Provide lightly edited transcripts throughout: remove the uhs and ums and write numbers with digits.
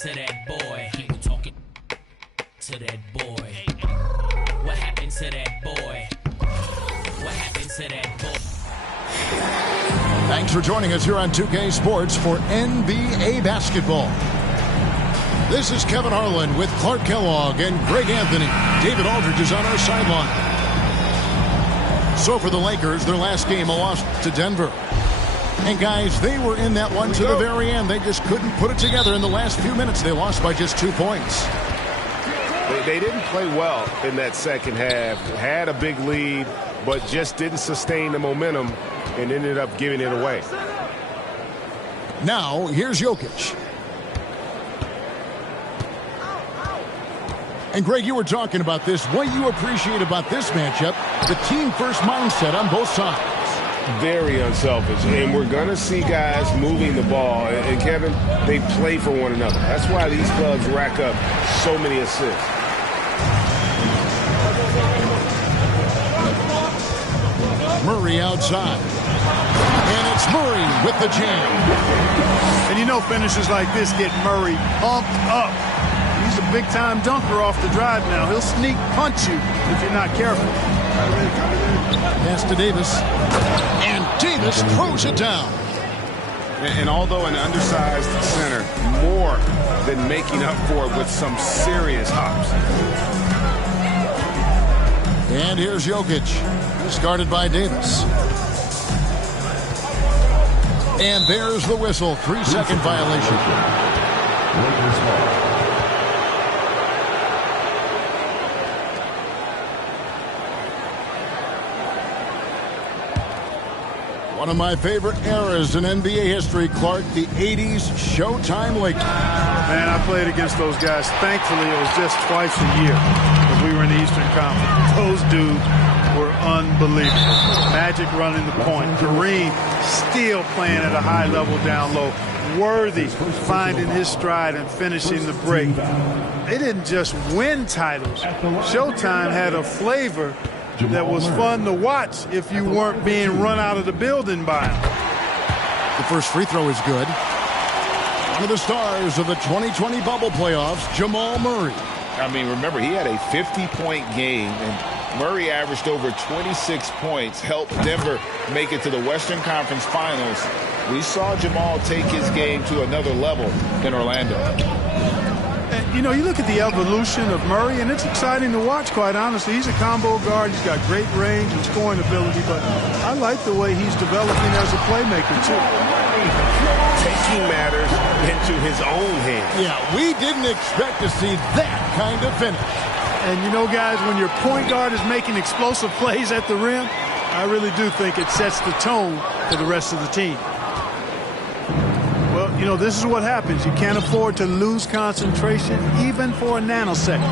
to that boy? He was talking to that boy. What happened to that boy? What happened to that boy? Thanks for joining us here on 2K Sports for NBA basketball. This is Kevin Harlan with Clark Kellogg and Greg Anthony. David Aldridge is on our sideline. So for the Lakers, their last game, a loss to Denver. And guys, they were in that one to the very end. They just couldn't put it together in the last few minutes. They lost by just 2 points. They didn't play well in that second half. Had a big lead, but just didn't sustain the momentum and ended up giving it away. Now, here's Jokic. And Greg, you were talking about this. What you appreciate about this matchup, the team-first mindset on both sides. Very unselfish, and we're going to see guys moving the ball. And Kevin, they play for one another. That's why these clubs rack up so many assists. Murray outside. And it's Murray with the jam. And you know finishes like this get Murray pumped up. He's a big-time dunker off the drive now. He'll sneak punch you if you're not careful. Pass to Davis. And Davis throws it down. And although an undersized center, more than making up for it with some serious hops. And here's Jokic, started by Davis. And there's the whistle, 3-second violation. One of my favorite eras in NBA history, Clark, the 80s Showtime Lakers. Man, I played against those guys. Thankfully, it was just twice a year that we were in the Eastern Conference. Those dudes were unbelievable. Magic running the point. Kareem still playing at a high level down low. Worthy finding his stride and finishing the break. They didn't just win titles. Showtime had a flavor that was fun to watch if you weren't being run out of the building by him. The first free throw is good. One of the stars of the 2020 bubble playoffs, Jamal Murray. I mean, remember, he had a 50-point game, and Murray averaged over 26 points, helped Denver make it to the Western Conference Finals. We saw Jamal take his game to another level in Orlando. You know, you look at the evolution of Murray, and it's exciting to watch, quite honestly. He's a combo guard. He's got great range and scoring ability, but I like the way he's developing as a playmaker, too. Taking matters into his own hands. Yeah, we didn't expect to see that kind of finish. And, you know, guys, when your point guard is making explosive plays at the rim, I really do think it sets the tone for the rest of the team. Well, you know, this is what happens. You can't afford to lose concentration even for a nanosecond.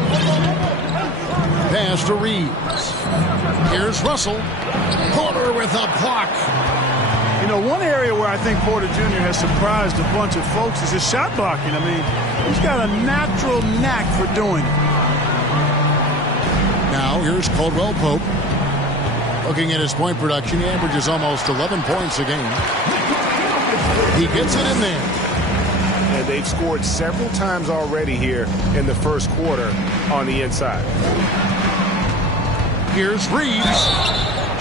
Pass to Reeves. Here's Russell. Porter with a block. You know, one area where I think Porter Jr. has surprised a bunch of folks is his shot blocking. I mean, he's got a natural knack for doing it. Now, here's Caldwell Pope. Looking at his point production, he averages almost 11 points a game. He gets it in there. And they've scored several times already here in the first quarter on the inside. Here's Reeves.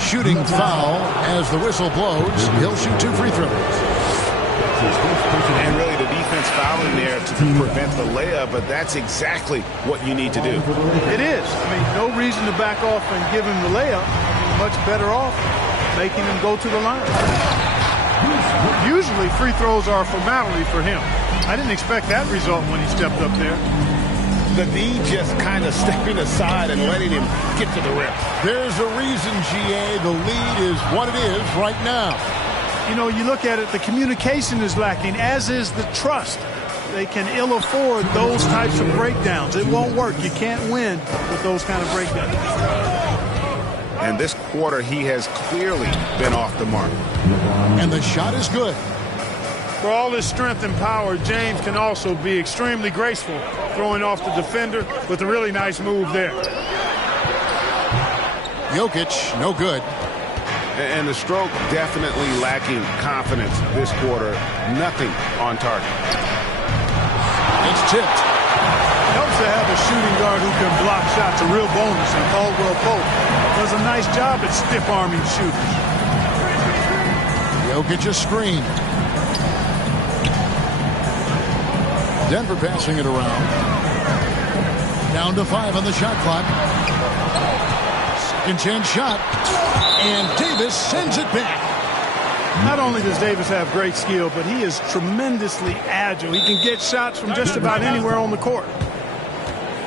Shooting foul as the whistle blows. He'll shoot 2 free throws. And really the defense fouling there to prevent the layup, but that's exactly what you need to do. It is. I mean, no reason to back off and give him the layup. Much better off making him go to the line. Usually free throws are a formality for him. I didn't expect that result when he stepped up there. The D just kind of stepping aside and letting him get to the rim. There's a reason, GA, the lead is what it is right now. You know, you look at it, the communication is lacking, as is the trust. They can ill afford those types of breakdowns. It won't work. You can't win with those kind of breakdowns. And this quarter, he has clearly been off the mark. And the shot is good. For all his strength and power, James can also be extremely graceful, throwing off the defender with a really nice move there. Jokic, no good. And the stroke definitely lacking confidence this quarter. Nothing on target. It's tipped. Helps to have a shooting guard who can block shots, a real bonus, and Caldwell Pope does a nice job at stiff-arming shooters. Jokic a screen. Denver passing it around. Down to 5 on the shot clock. Second chance shot. And Davis sends it back. Not only does Davis have great skill, but he is tremendously agile. He can get shots from just about anywhere on the court.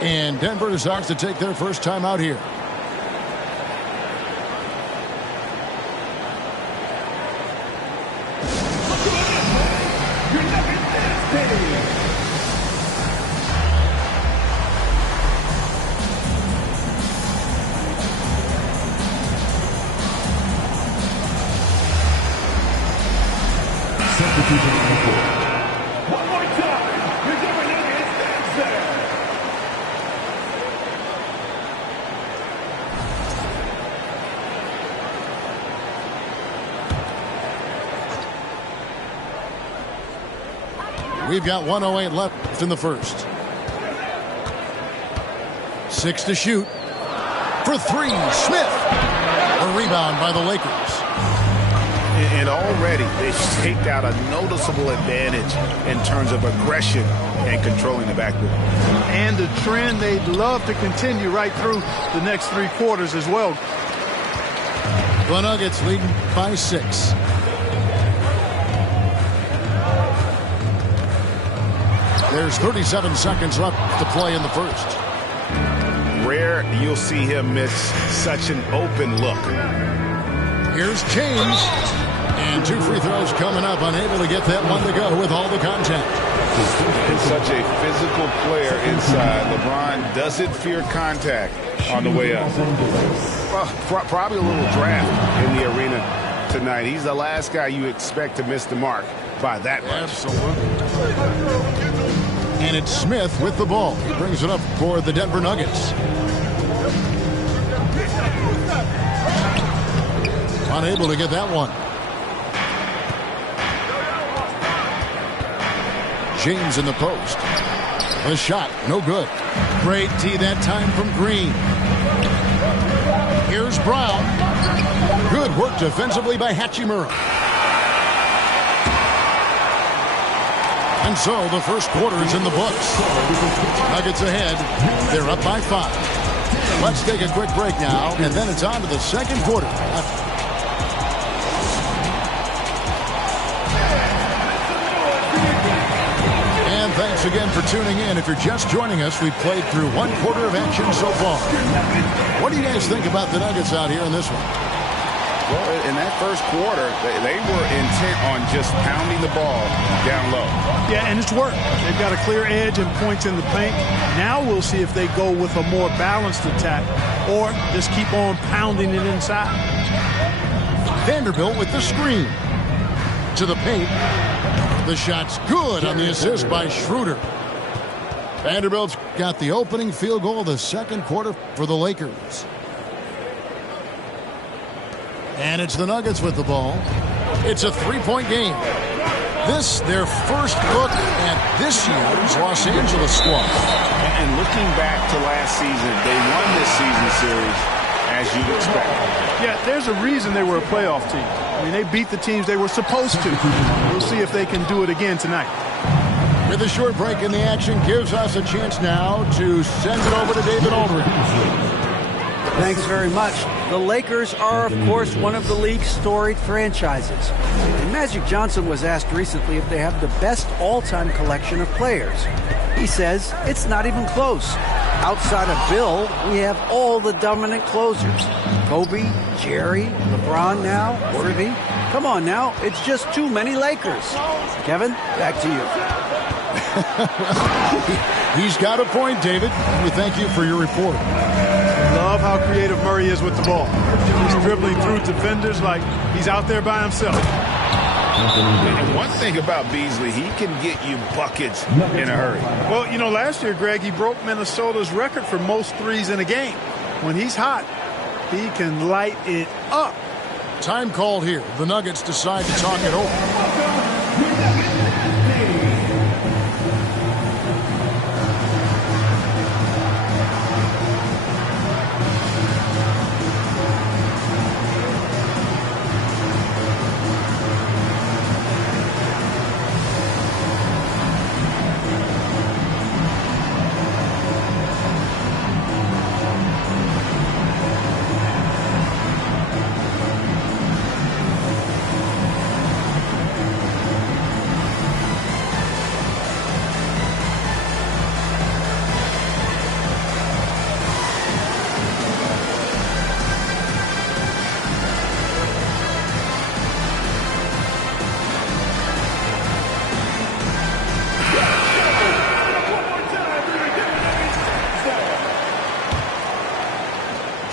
And Denver decides to take their first time out here. One more time. Your number 9 stands there. We've got 1:08 left in the first. 6 to shoot. For 3, Smith. A rebound by the Lakers. And already they've staked out a noticeable advantage in terms of aggression and controlling the backboard. And the trend they'd love to continue right through the next 3 quarters as well. The Nuggets leading by 6. There's 37 seconds left to play in the first. Rare you'll see him miss such an open look. Here's James. And 2 free throws coming up. Unable to get that one to go with all the contact. It's such a physical player inside. LeBron doesn't fear contact on the way up. Well, probably a little draft in the arena tonight. He's the last guy you expect to miss the mark by that much. Absolutely. And it's Smith with the ball. He brings it up for the Denver Nuggets. Unable to get that one. James in the post. A shot, no good. Great D that time from Green. Here's Brown. Good work defensively by Hachimura. And so the first quarter is in the books. Nuggets ahead. They're up by 5. Let's take a quick break now, and then it's on to the second quarter. And thanks again for tuning in. If you're just joining us, we've played through 1 quarter of action so far. What do you guys think about the Nuggets out here in this one? Well, in that first quarter, they were intent on just pounding the ball down low. Yeah, and it's worked. They've got a clear edge and points in the paint. Now we'll see if they go with a more balanced attack or just keep on pounding it inside. Vanderbilt with the screen. To the paint. The shot's good on the assist by Schroeder. Vanderbilt's got the opening field goal of the second quarter for the Lakers. And it's the Nuggets with the ball. It's a 3-point game. This, their first look at this year's Los Angeles squad. And looking back to last season, they won this season series as you'd expect. Yeah, there's a reason they were a playoff team. I mean, they beat the teams they were supposed to. We'll see if they can do it again tonight. With a short break in the action, gives us a chance now to send it over to David Aldridge. Thanks very much. The Lakers are, of course, one of the league's storied franchises. And Magic Johnson was asked recently if they have the best all-time collection of players. He says it's not even close. Outside of Bill, we have all the dominant closers. Kobe, Jerry, LeBron now, Worthy. Come on now, it's just too many Lakers. Kevin, back to you. He's got a point, David. We thank you for your report. Love how creative Murray is with the ball. He's dribbling through defenders like he's out there by himself. And one thing about Beasley, he can get you buckets in a hurry. Well, you know, last year, Greg, he broke Minnesota's record for most threes in a game. When he's hot, he can light it up. Time called here. The Nuggets decide to talk it over.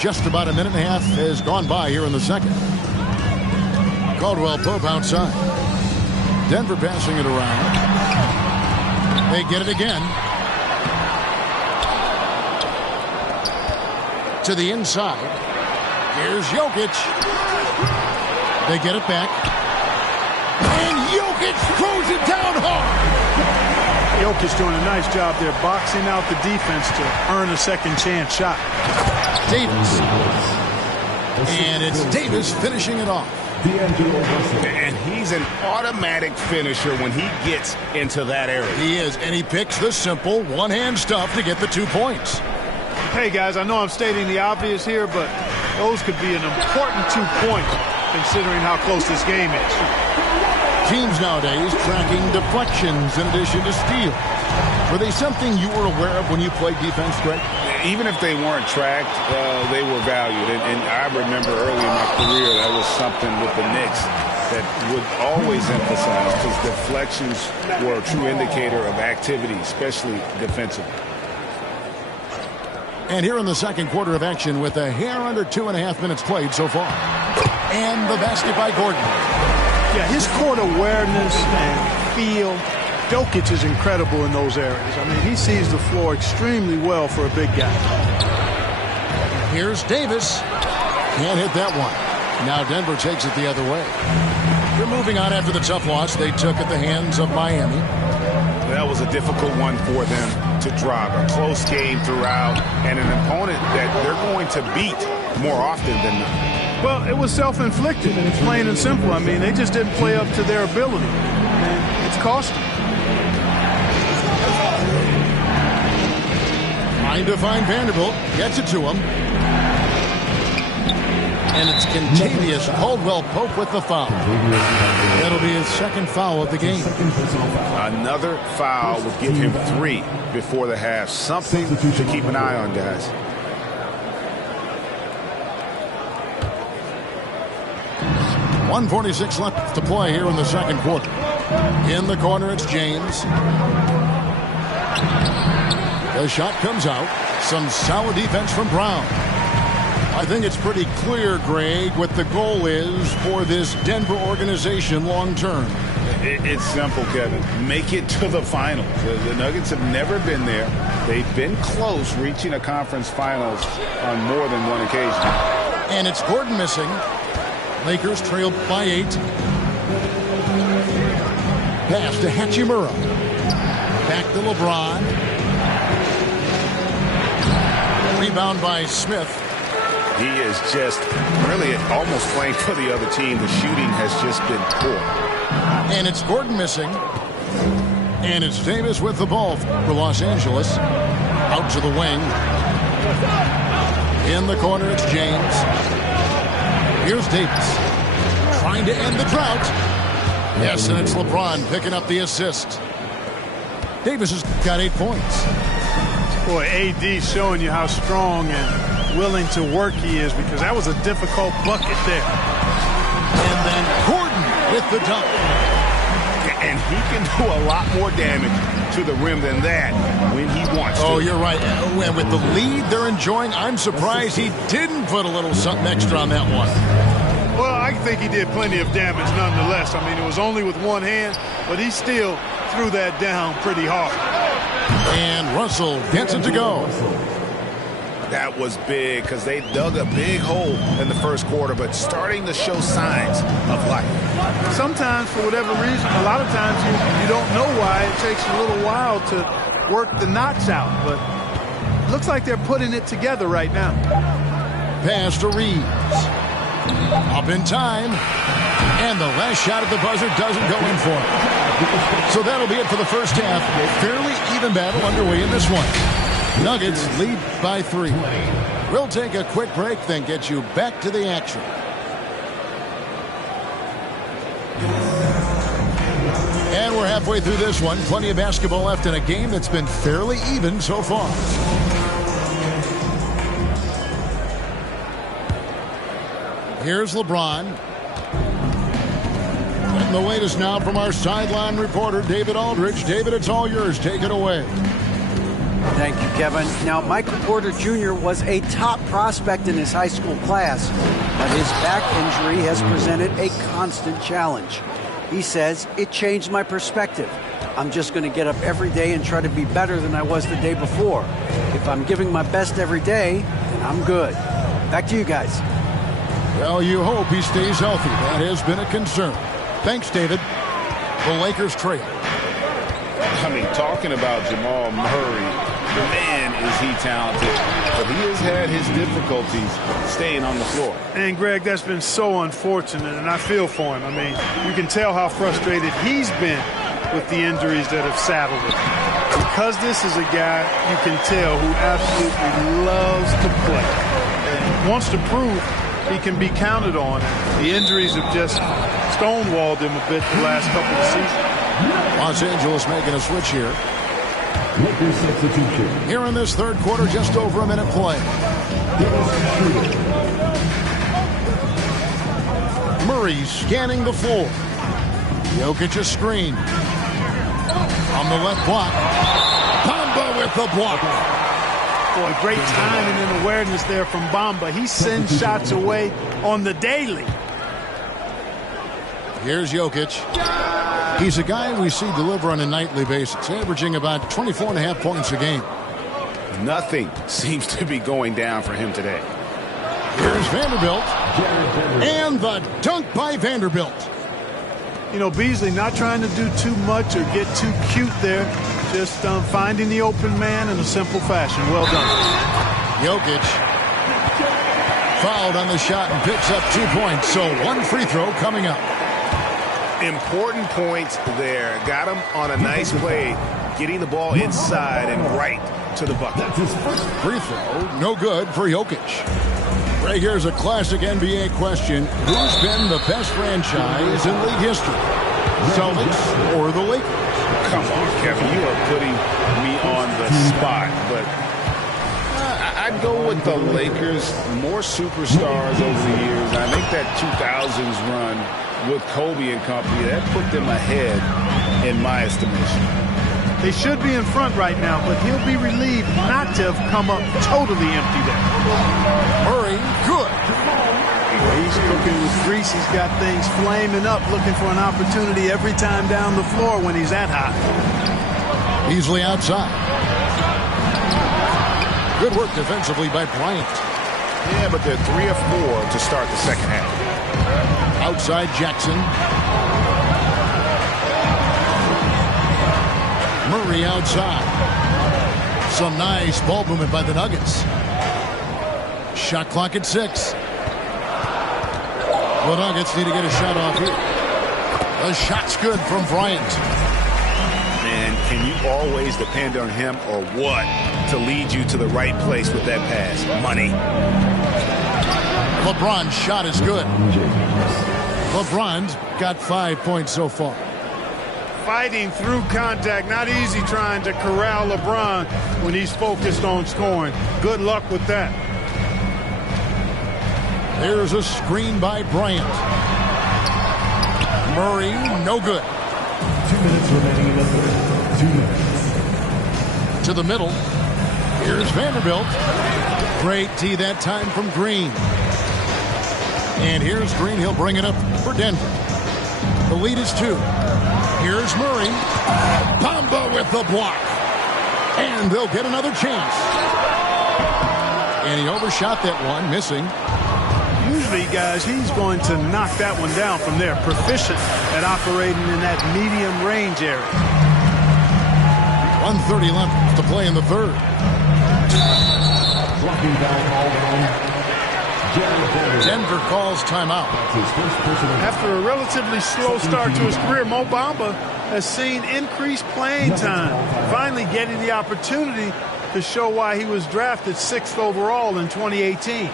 just about a minute and a half has gone by here in the second. Caldwell Pope outside. Denver passing it around. They get it again. To the inside. Here's Jokic. They get it back. And Jokic throws it down hard. Jokic doing a nice job there, boxing out the defense to earn a second chance shot. Davis. And it's Davis finishing it off. And he's an automatic finisher when he gets into that area. He is, and he picks the simple one-hand stuff to get the 2 points. Hey, guys, I know I'm stating the obvious here, but those could be an important 2 points considering how close this game is. Teams nowadays tracking deflections in addition to steals. Were they something you were aware of when you played defense, Greg? Even if they weren't tracked, they were valued. And I remember early in my career that was something with the Knicks that would always emphasize, because deflections were a true indicator of activity, especially defensively. And here in the second quarter of action with a hair under 2.5 minutes played so far. And the basket by Gordon. Yeah, his court awareness and feel, Jokic is incredible in those areas. I mean, he sees the floor extremely well for a big guy. Here's Davis. Can't hit that one. Now Denver takes it the other way. They're moving on after the tough loss they took at the hands of Miami. That was a difficult one for them to drop. A close game throughout, and an opponent that they're going to beat more often than not. Well, it was self-inflicted, plain and simple. I mean, they just didn't play up to their ability, and it's cost them. Trying to find Vanderbilt. Gets it to him. And it's contagious. Caldwell Pope with the foul. That'll be his second foul of the game. Another foul would give him 3 before the half. Something to keep an eye on, guys. .146 left to play here in the second quarter. In the corner, it's James. The shot comes out. Some solid defense from Brown. I think it's pretty clear, Greg, what the goal is for this Denver organization long term. It's simple, Kevin. Make it to the finals. The Nuggets have never been there. They've been close, reaching a conference finals on more than one occasion. And it's Gordon missing. Lakers trail by 8. Pass to Hachimura. Back to LeBron. Rebound by Smith. He is just really almost playing for the other team. The shooting has just been poor. And it's Gordon missing. And it's Davis with the ball for Los Angeles. Out to the wing. In the corner, it's James. Here's Davis. Trying to end the drought. Yes, and it's LeBron picking up the assist. Davis has got 8 points. Boy, AD showing you how strong and willing to work he is, because that was a difficult bucket there. And then Gordon with the dunk. And he can do a lot more damage to the rim than that when he wants to. Oh, you're right. And with the lead they're enjoying, I'm surprised he didn't put a little something extra on that one. Well, I think he did plenty of damage nonetheless. I mean, it was only with one hand, but he still threw that down pretty hard. And Russell gets it to go. That was big, because they dug a big hole in the first quarter, but starting to show signs of life. Sometimes, for whatever reason, a lot of times you don't know why. It takes a little while to work the knots out, but it looks like they're putting it together right now. Pass to Reeves. Up in time. And the last shot at the buzzer doesn't go in for it. So that'll be it for the first half. Fairly even battle underway in this one. Nuggets lead by 3. We'll take a quick break, then get you back to the action. And we're halfway through this one. Plenty of basketball left in a game that's been fairly even so far. Here's LeBron. And the latest now from our sideline reporter, David Aldridge. David, it's all yours. Take it away. Thank you, Kevin. Now, Michael Porter Jr. was a top prospect in his high school class, but his back injury has presented a constant challenge. He says, it changed my perspective. I'm just going to get up every day and try to be better than I was the day before. If I'm giving my best every day, then I'm good. Back to you guys. Well, you hope he stays healthy. That has been a concern. Thanks, David. The Lakers trail. I mean, talking about Jamal Murray, man, is he talented. But he has had his difficulties staying on the floor. And, Greg, that's been so unfortunate, and I feel for him. I mean, you can tell how frustrated he's been with the injuries that have saddled him. Because this is a guy you can tell who absolutely loves to play and wants to prove he can be counted on. The injuries have just stonewalled him a bit the last couple of seasons. Los Angeles making a switch here. Here in this third quarter, just over a minute play. Murray scanning the floor. Jokic's screen. On the left block. Bamba with the block. Boy, great timing and awareness there from Bamba. He sends shots away on the daily. Here's Jokic. He's a guy we see deliver on a nightly basis, averaging about 24.5 points a game. Nothing seems to be going down for him today. Here's Vanderbilt. And the dunk by Vanderbilt. You know, Beasley not trying to do too much or get too cute there. Just finding the open man in a simple fashion. Well done. Jokic fouled on the shot and picks up 2 points. So one free throw coming up. Important points there. Got him on a nice play, getting the ball inside and right to the bucket. Free throw, no good for Jokic. Right here's a classic NBA question. Who's been the best franchise in league history? Celtics or the Lakers? Come on, Kevin, you are putting me on the spot, but I'd go with the Lakers. More superstars over the years. I think that 2000s run with Kobe and company, that put them ahead in my estimation. They should be in front right now, but he'll be relieved not to have come up totally empty there. Murray, good. He's cooking with grease. He's got things flaming up, looking for an opportunity every time down the floor when he's that hot. Beasley outside. Good work defensively by Bryant. Yeah, but they're 3 of 4 to start the second half. Outside Jackson. Murray outside. Some nice ball movement by the Nuggets. Shot clock at 6. The Nuggets need to get a shot off here. The shot's good from Bryant. Man, can you always depend on him or what to lead you to the right place with that pass? Money. LeBron's shot is good. LeBron's got 5 points so far. Fighting through contact. Not easy trying to corral LeBron when he's focused on scoring. Good luck with that. There's a screen by Bryant. Murray, no good. 2 minutes remaining in the third. 2 minutes. To the middle. Here's Vanderbilt. Great tee that time from Green. And here's Green. He'll bring it up for Denver. The lead is 2. Here's Murray. Bamba with the block. And they'll get another chance. And he overshot that one, missing. Usually, guys, he's going to knock that one down from there. Proficient at operating in that medium range area. 1:30 left to play in the third. Blocking down all down. Denver calls timeout. After a relatively slow start to his career, Mo Bamba has seen increased playing time, finally getting the opportunity to show why he was drafted 6th overall in 2018.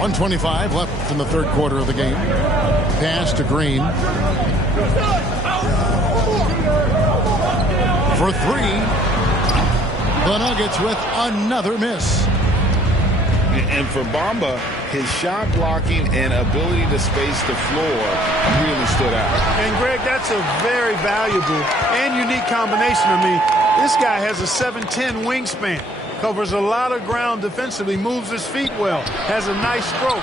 1:25 left in the third quarter of the game. Pass to Green. For three. The Nuggets with another miss. And for Bamba, his shot blocking and ability to space the floor really stood out. And, Greg, that's a very valuable and unique combination. I mean, this guy has a 7'10" wingspan, covers a lot of ground defensively, moves his feet well, has a nice stroke.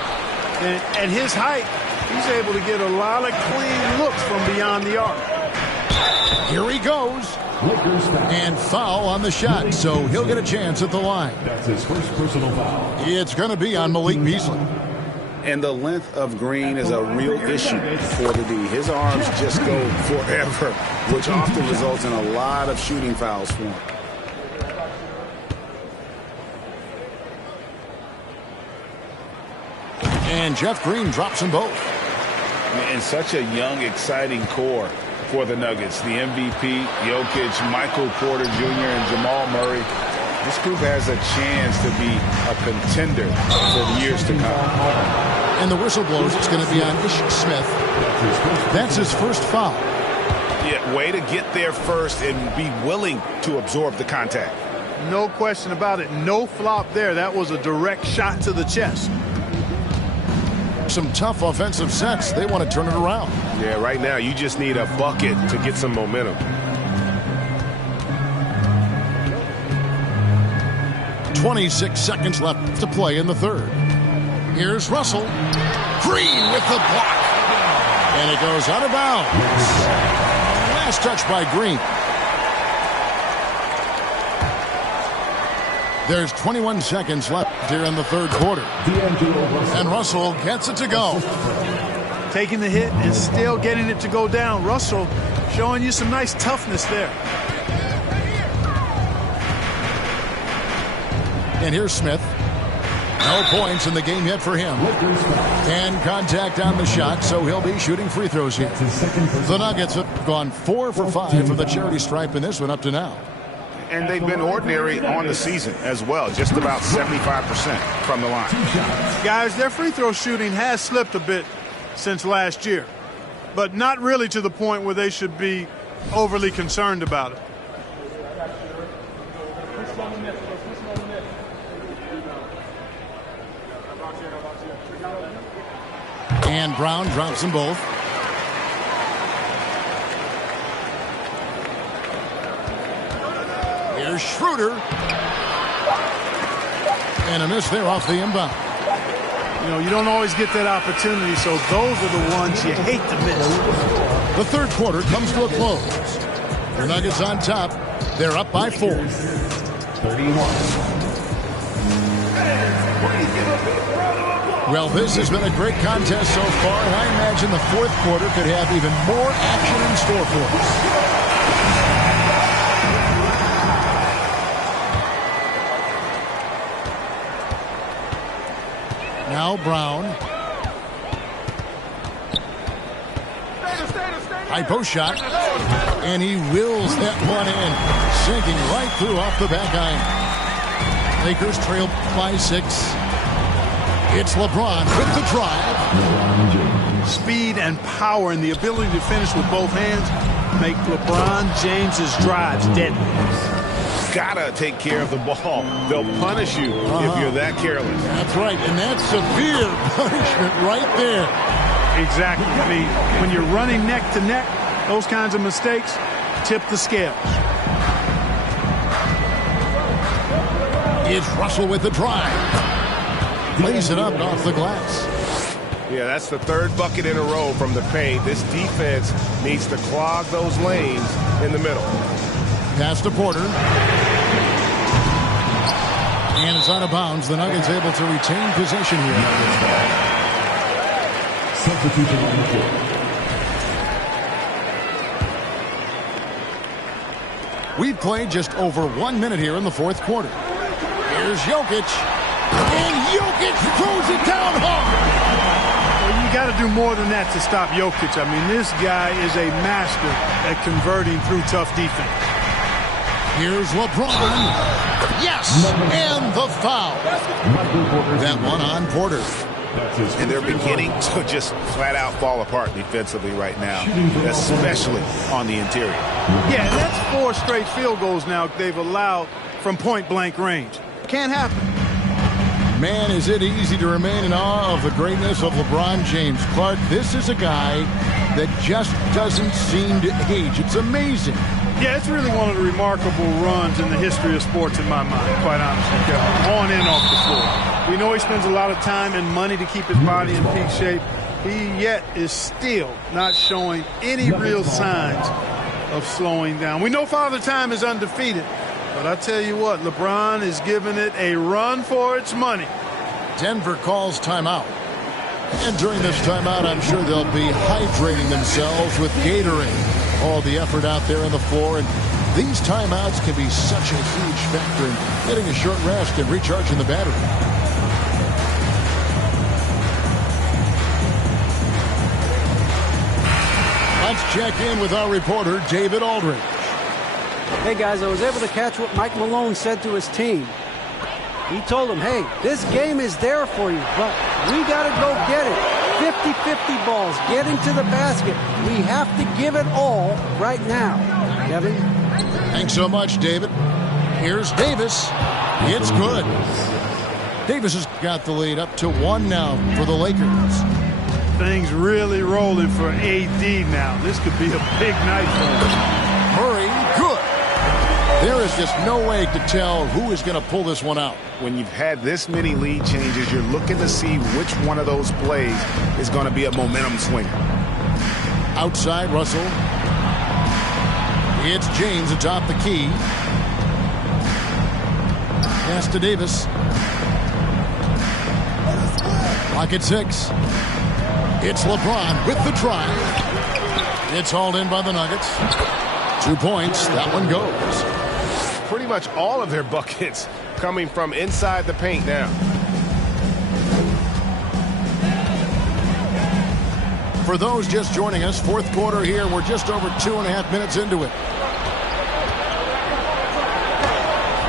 And at his height, he's able to get a lot of clean looks from beyond the arc. Here he goes. And foul on the shot, so he'll get a chance at the line. That's his first personal foul. It's going to be on Malik Beasley. And the length of Green is a real issue for the D. His arms just go forever, which often results in a lot of shooting fouls for him. And Jeff Green drops them both. And such a young, exciting core for the Nuggets. The MVP, Jokic, Michael Porter Jr., and Jamal Murray. This group has a chance to be a contender for years to come. And the whistle blows. It's going to be on Ish Smith. That's his first foul. Yeah, way to get there first and be willing to absorb the contact. No question about it. No flop there. That was a direct shot to the chest. Some tough offensive sets. They want to turn it around. Yeah, right now you just need a bucket to get some momentum. .26 seconds left to play in the third. Here's Russell. Green with the block. And it goes out of bounds. Last touch by Green. There's 21 seconds left here in the third quarter. And Russell gets it to go. Taking the hit and still getting it to go down. Russell showing you some nice toughness there. And here's Smith. No points in the game yet for him. And contact on the shot, so he'll be shooting free throws here. The Nuggets have gone 4 for 5 from the charity stripe in this one up to now. And they've been ordinary on the season as well, just about 75% from the line. Guys, their free throw shooting has slipped a bit since last year, but not really to the point where they should be overly concerned about it. And Brown drops them both. Here's Schroeder. And a miss there off the inbound. You know, you don't always get that opportunity, so those are the ones you hate to miss. The third quarter comes to a close. The Nuggets on top. They're up by 4. 31. Well, this has been a great contest so far, and I imagine the fourth quarter could have even more action in store for us. Now Brown. High post shot. And he wills that one in. Sinking right through off the back iron. Lakers trail by 6. It's LeBron with the drive. Speed and power and the ability to finish with both hands make LeBron James's drives deadly. Gotta take care of the ball. They'll punish you if you're that careless. That's right, and that's severe punishment right there. Exactly. I mean, when you're running neck to neck, those kinds of mistakes tip the scales. It's Russell with the drive. Lays it up off the glass. Yeah, that's the third bucket in a row from the paint. This defense needs to clog those lanes in the middle. Pass to Porter. And it's out of bounds. The Nuggets able to retain possession here. Substitution on the court. We've played just over 1 minute here in the fourth quarter. Here's Jokic. And Jokic throws it down hard. Well, you got to do more than that to stop Jokic. I mean, this guy is a master at converting through tough defense. Here's LeBron. Yes, and the foul. That one on Porter. And they're beginning to just flat out fall apart defensively right now, especially on the interior. Yeah, and that's 4 straight field goals now they've allowed from point-blank range. Can't happen. Man, is it easy to remain in awe of the greatness of LeBron James. Clark, this is a guy that just doesn't seem to age. It's amazing. Yeah, it's really one of the remarkable runs in the history of sports in my mind, quite honestly, Kevin. On and off the floor. We know he spends a lot of time and money to keep his body in peak shape. He yet is still not showing any real signs of slowing down. We know Father Time is undefeated, but I tell you what, LeBron is giving it a run for its money. Denver calls timeout. And during this timeout, I'm sure they'll be hydrating themselves with Gatorade. All the effort out there on the floor, and these timeouts can be such a huge factor in getting a short rest and recharging the battery. Let's check in with our reporter, David Aldridge. Hey, guys, I was able to catch what Mike Malone said to his team. He told them, hey, this game is there for you, but we got to go get it. 50-50 balls, getting to the basket. We have to give it all right now. Kevin? Thanks so much, David. Here's Davis. It's good. Davis has got the lead up to 1 now for the Lakers. Things really rolling for AD now. This could be a big night for him. Murray, good. There is just no way to tell who is going to pull this one out. When you've had this many lead changes, you're looking to see which one of those plays is going to be a momentum swinger. Outside, Russell. It's James atop the key. Pass to Davis. Clock at 6. It's LeBron with the drive. It's hauled in by the Nuggets. 2 points. That one goes. Pretty much all of their buckets coming from inside the paint now. For those just joining us, fourth quarter here. We're just over 2.5 minutes into it.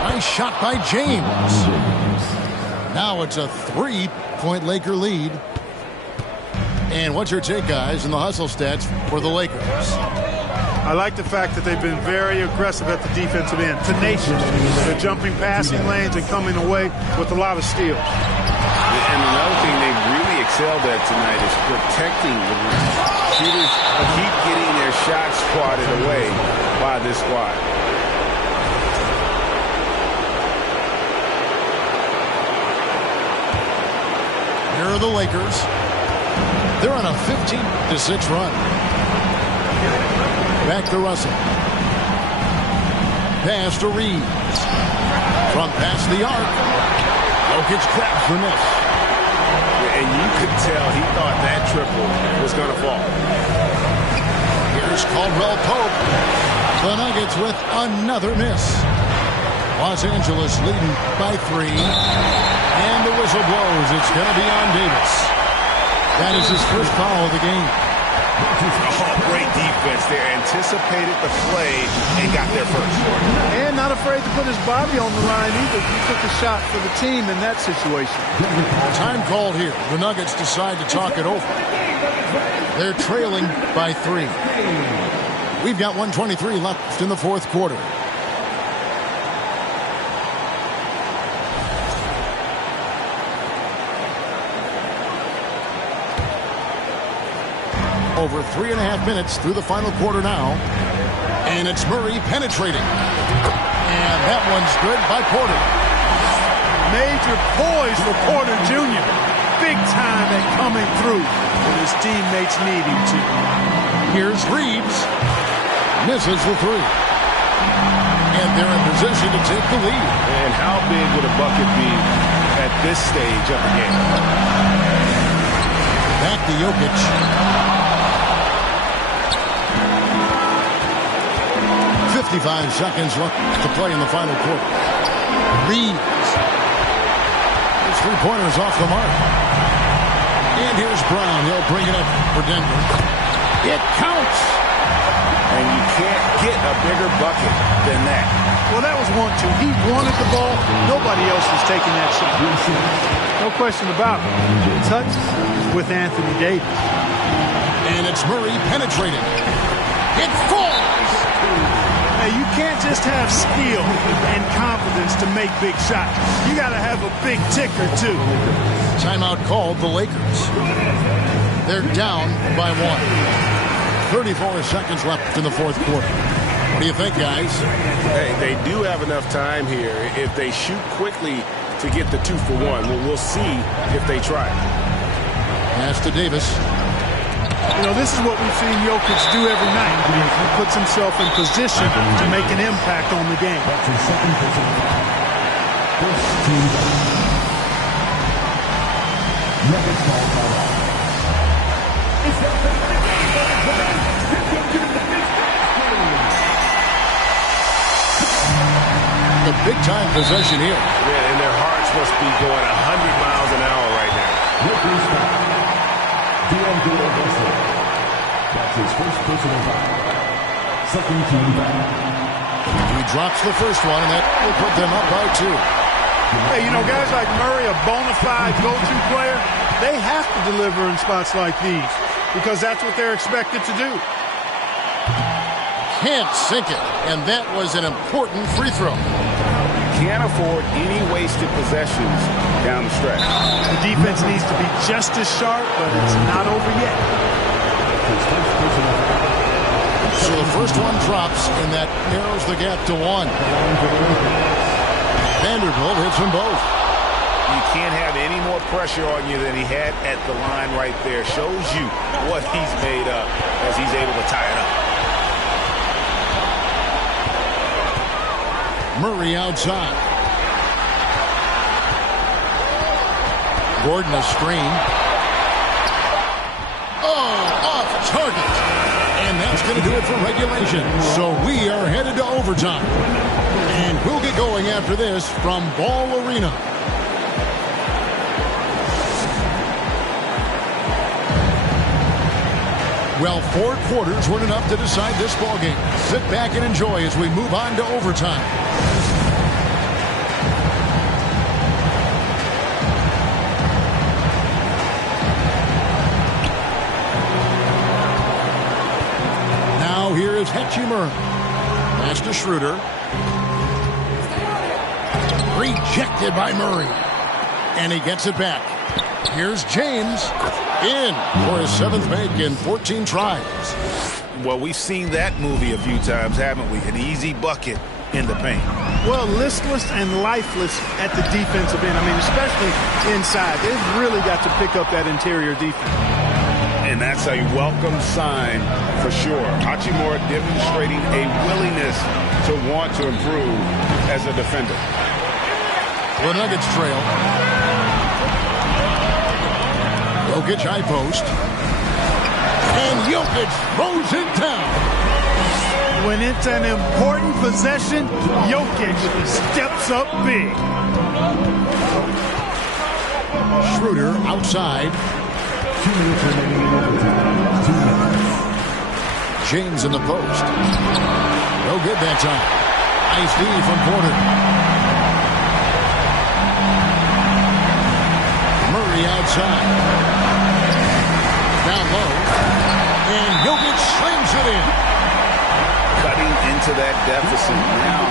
Nice shot by James. Now it's a 3-point Laker lead. And what's your take, guys, in the hustle stats for the Lakers? I like the fact that they've been very aggressive at the defensive end. Tenacious. They're jumping passing lanes and coming away with a lot of steals. And another thing they've really excelled at tonight is protecting the rim. Shooters keep getting their shots swatted away by this squad. Here are the Lakers. They're on a 15-6 run. Back to Russell. Pass to Reeves. From past the arc. Jokic grabs the miss. And you could tell he thought that triple was going to fall. Here's Caldwell Pope. The Nuggets with another miss. Los Angeles leading by 3. And the whistle blows. It's going to be on Davis. That is his first foul of the game. Oh, great defense there. Anticipated the play and got there first. And not afraid to put his body on the line either. He took a shot for the team in that situation. Time called here. The Nuggets decide to talk it over. They're trailing by 3. We've got 1:23 left in the fourth quarter. Over 3.5 minutes through the final quarter now. And it's Murray penetrating. And that one's good by Porter. Major poise for Porter Jr. Big time at coming through when his teammates need him to. Here's Reeves. Misses the 3. And they're in position to take the lead. And how big would a bucket be at this stage of the game? Back to Jokic. 55 seconds left to play in the final quarter. Reeves. His three-pointers off the mark. And here's Brown. He'll bring it up for Denver. It counts. And you can't get a bigger bucket than that. Well, that was 1-2. He wanted the ball. Nobody else was taking that shot. No question about it. The touch is with Anthony Davis. And it's Murray penetrating. It falls! Hey, you can't just have skill and confidence to make big shots. You got to have a big ticker, too. Timeout called the Lakers. They're down by 1. 34 seconds left in the fourth quarter. What do you think, guys? Hey, they do have enough time here. If they shoot quickly to get the 2 for 1, we'll see if they try. Pass to Davis. You know, this is what we've seen Jokic do every night. He puts himself in position to make an impact on the game. The big-time possession here. Yeah, and their hearts must be going 100 miles an hour right now. That's his first personal foul. Second team foul. He drops the first one, and that will put them up by 2. Hey, you know, guys like Murray, a bona fide go-to player, they have to deliver in spots like these because that's what they're expected to do. Can't sink it, and that was an important free throw. Can't afford any wasted possessions down the stretch. The defense needs to be just as sharp, but it's not over yet. So the first one drops, and that narrows the gap to 1. Vanderbilt hits them both. You can't have any more pressure on you than he had at the line right there. Shows you what he's made up as he's able to tie it up. Murray outside. Gordon a screen. Oh, off target. And that's going to do it for regulation. So we are headed to overtime. And we'll get going after this from Ball Arena. Well, 4 quarters weren't enough to decide this ballgame. Sit back and enjoy as we move on to overtime. Now here is Murray. Pass to Schroeder. Rejected by Murray. And he gets it back. Here's James. In for his 7th make in 14 tries. Well, we've seen that movie a few times, haven't we? An easy bucket in the paint. Well, listless and lifeless at the defensive end. I mean, especially inside. They've really got to pick up that interior defense. And that's a welcome sign for sure. Hachimura demonstrating a willingness to want to improve as a defender. The Nuggets trail. Jokic high post. And Jokic throws it down. When it's an important possession, Jokic steps up big. Schroeder outside. 2 minutes remaining in overtime. 2 minutes. James in the post. No good that time. Nice D from Porter. Murray outside. Down low. And Jokic slings it in. Cutting into that deficit now.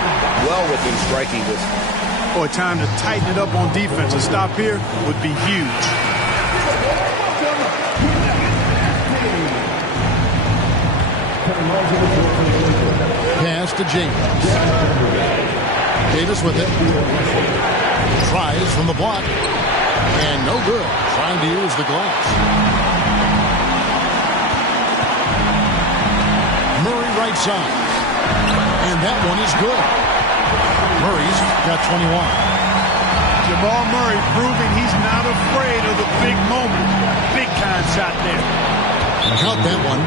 Well within striking distance. Boy, time to tighten it up on defense. A stop here would be huge. Pass to James. Davis with it. Tries from the block. And no good. Trying to use the glass. Murray right side. And that one is good. Murray's got 21. Jamal Murray proving he's not afraid of the big moment. Big time shot there. Count that one.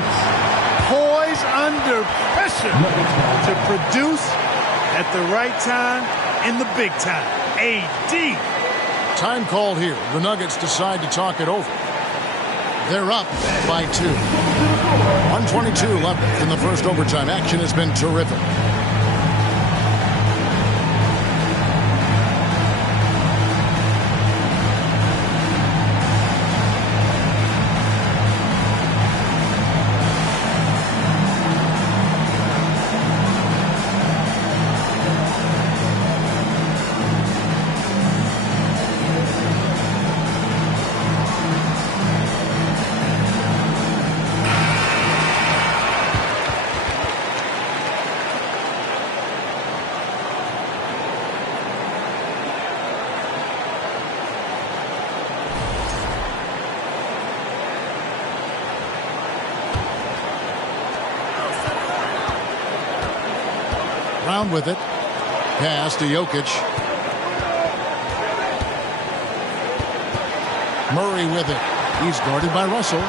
Poise under pressure to produce at the right time in the big time. AD. Time called here. The Nuggets decide to talk it over. They're up by 2. 122 left in the first overtime. Action has been terrific. Brown with it. Pass to Jokic. Murray with it. He's guarded by Russell.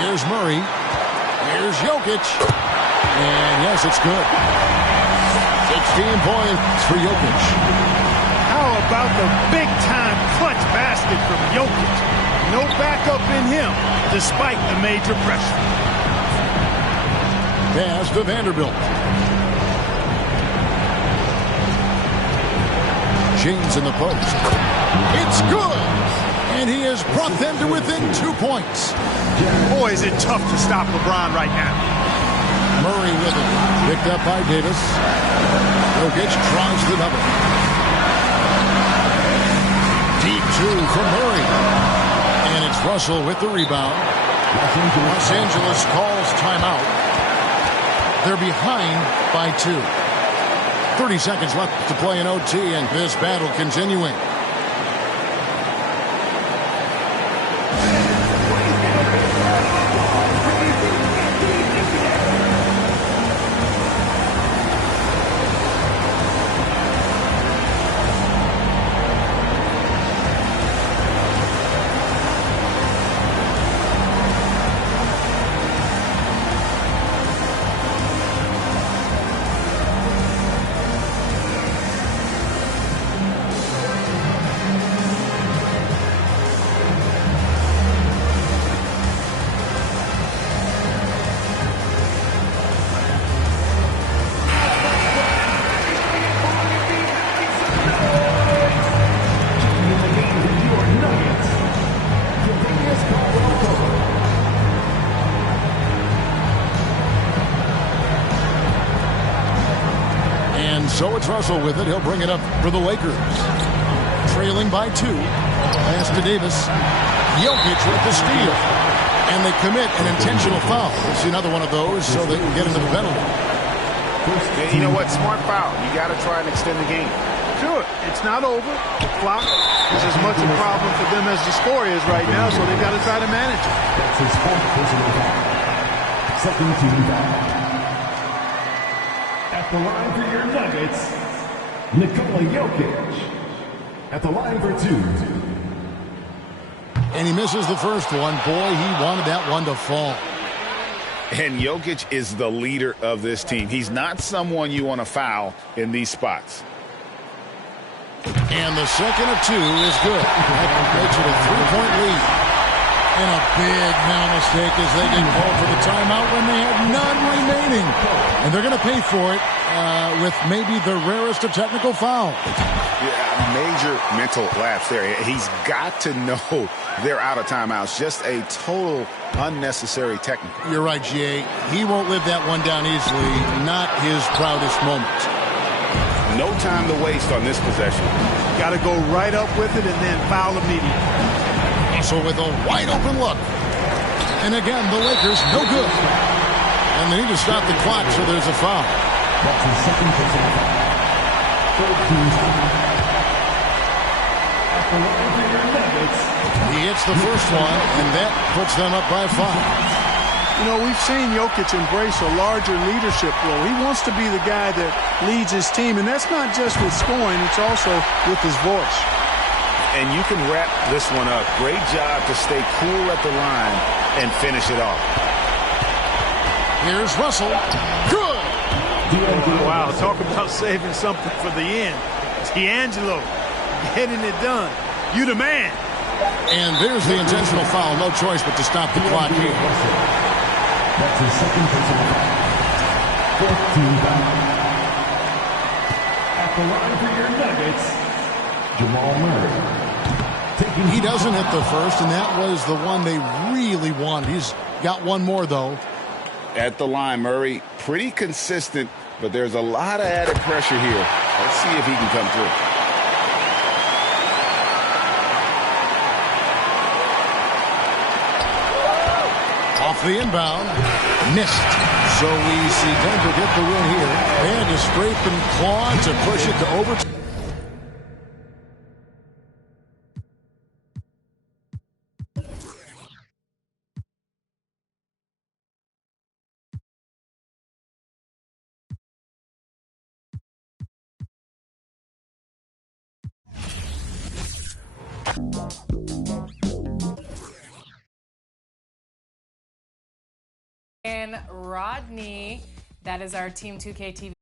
Here's Murray. Here's Jokic. And yes, it's good. 16 points for Jokic. How about the big-time clutch basket from Jokic? No backup in him, despite the major pressure. Pass to Vanderbilt. James in the post. It's good! And he has brought them to within 2 points. Boy, is it tough to stop LeBron right now. Murray with it. Picked up by Davis. Jokic tries the double. Deep two from Murray. And it's Russell with the rebound. Los Angeles calls timeout. They're behind by 2. 30 seconds left to play in OT, and this battle continuing. So it's Russell with it. He'll bring it up for the Lakers. Trailing by 2. Pass to Davis. Jokic with the steal. And they commit an intentional foul. We'll see another one of those so they can get into the penalty. Yeah, you know what? Smart foul. You got to try and extend the game. Sure, it's not over. The clock is as much a problem for them as the score is right now, so they've got to try to manage it. That's his fourth personal foul. Second team foul. At the line for your Nuggets, Nikola Jokic. At the line for 2. And he misses the first one. Boy, he wanted that one to fall. And Jokic is the leader of this team. He's not someone you want to foul in these spots. And the second of 2 is good. That makes it a 3-point lead. And a big mental mistake as they get called for the timeout when they have none remaining. And they're going to pay for it with maybe the rarest of technical fouls. Yeah, major mental lapse there. He's got to know they're out of timeouts. Just a total unnecessary technical. You're right, Jay. He won't live that one down easily. Not his proudest moment. No time to waste on this possession. Got to go right up with it and then foul immediately. Also with a wide open look. And again, the Lakers no good. And they need to stop the clock, so there's a foul. That's his second personal foul. Third team foul. At the line for your Nuggets. He hits the first one, and that puts them up by 5. You know, we've seen Jokic embrace a larger leadership role. He wants to be the guy that leads his team, and that's not just with scoring, it's also with his voice. And you can wrap this one up. Great job to stay cool at the line and finish it off. Here's Russell. Good! Wow, talk about saving something for the end. D'Angelo getting it done. You the man. And there's the intentional foul. No choice but to stop the clock here. That's his second personal foul. Fourth team foul. At the line for your Nuggets, Jamal Murray. He doesn't hit the first, and that was the one they really wanted. He's got one more, though. At the line, Murray, pretty consistent, but there's a lot of added pressure here. Let's see if he can come through. Off the inbound. Missed. So we see Denver get the win here. They had to scrape and claw to push it to overtime. And Rodney, that is our Team 2K TV